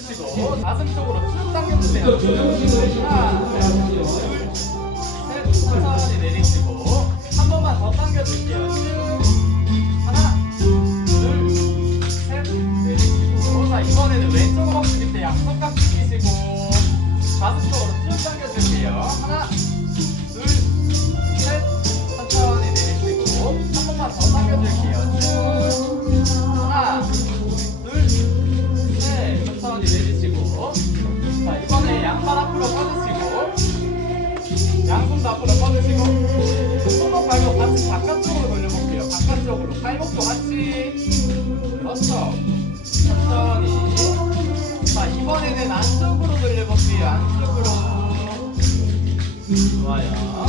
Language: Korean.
쓰시고 가슴 쪽으로 쭉 당겨주세요. 하나, 둘, 셋, 천천히 내리시고 한 번만 더 당겨줄게요. 하나, 둘, 셋, 내리시고 자 이번에는 왼쪽 허벅지 밑에 양손 깍지 양손 도 앞으로 뻗으시고 손목 발목 같이 바깥쪽으로 돌려볼게요. 바깥쪽으로. 팔목도 같이. 그렇죠. 천천히. 자 이번에는 안쪽으로 돌려볼게요. 안쪽으로. 좋아요.